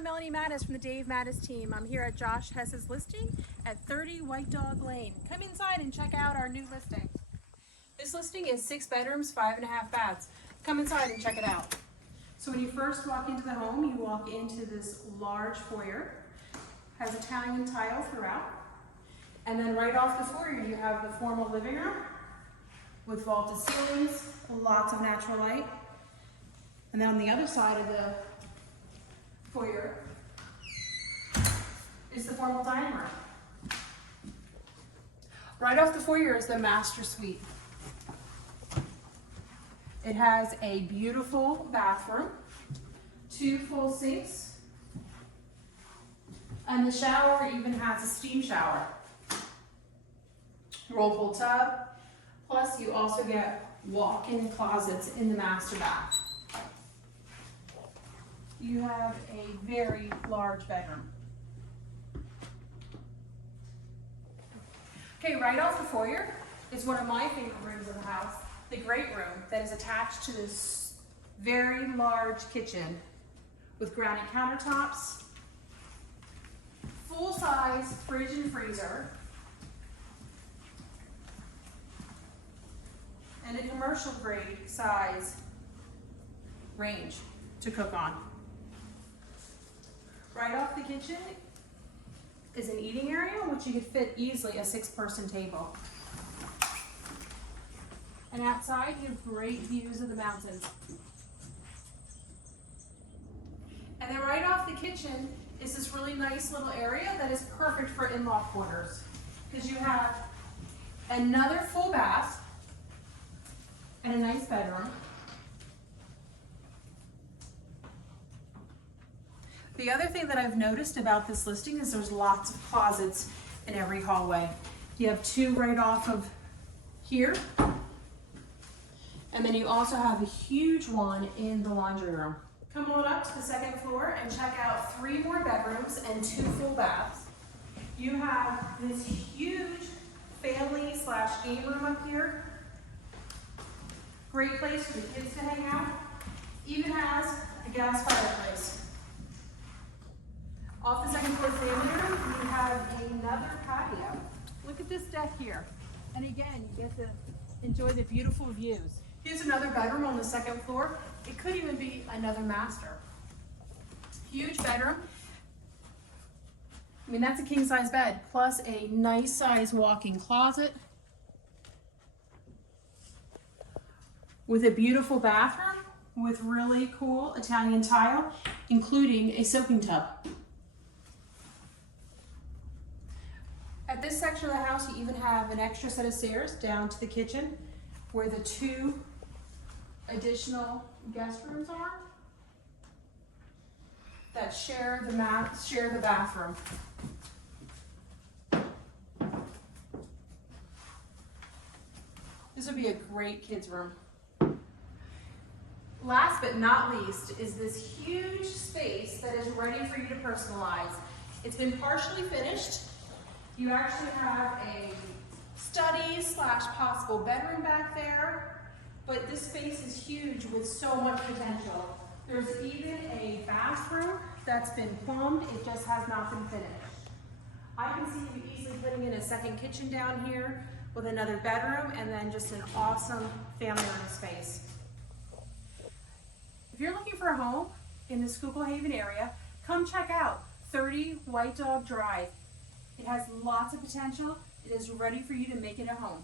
I'm Melanie Mattis from the Dave Mattis team. I'm here at Josh Hess's listing at 30 White Dog Lane. Come inside and check out our new listing. This listing is 6 bedrooms, 5.5 baths. Come inside and check it out. So when you first walk into the home, you walk into this large foyer. Has Italian tile throughout. And then right off the foyer, you have the formal living room with vaulted ceilings, lots of natural light. And then on the other side of the foyer is the formal dining room. Right off the foyer is the master suite. It has a beautiful bathroom, 2 full sinks, and the shower even has a steam shower. Whirlpool tub, plus you also get walk-in closets in the master bath. You have a very large bedroom. Okay, right off the foyer is one of my favorite rooms in the house, the great room that is attached to this very large kitchen with granite countertops, full-size fridge and freezer, and a commercial grade size range to cook on. Right off the kitchen is an eating area in which you could fit easily a 6-person table. And outside you have great views of the mountains. And then right off the kitchen is this really nice little area that is perfect for in-law quarters, because you have another full bath and a nice bedroom. The other thing that I've noticed about this listing is there's lots of closets in every hallway. You have 2 right off of here, and then you also have a huge one in the laundry room. Come on up to the 2nd floor and check out 3 more bedrooms and 2 full baths. You have this huge family/game room up here. Great place for the kids to hang out. Even has a gas fireplace. Off the 2nd floor family room, you have another patio. Look at this deck here. And again, you get to enjoy the beautiful views. Here's another bedroom on the 2nd floor. It could even be another master. Huge bedroom. I mean, that's a king-size bed, plus a nice-size walk-in closet with a beautiful bathroom with really cool Italian tile, including a soaking tub. At this section of the house, you even have an extra set of stairs down to the kitchen where the 2 additional guest rooms are that share the bathroom. This would be a great kids' room. Last but not least is this huge space that is ready for you to personalize. It's been partially finished. You actually have a study/possible bedroom back there, but this space is huge with so much potential. There's even a bathroom that's been plumbed, it just has not been finished. I can see you easily putting in a 2nd kitchen down here with another bedroom and then just an awesome family room space. If you're looking for a home in the Schuylkill Haven area, come check out 30 White Dog Drive. It has lots of potential. It is ready for you to make it a home.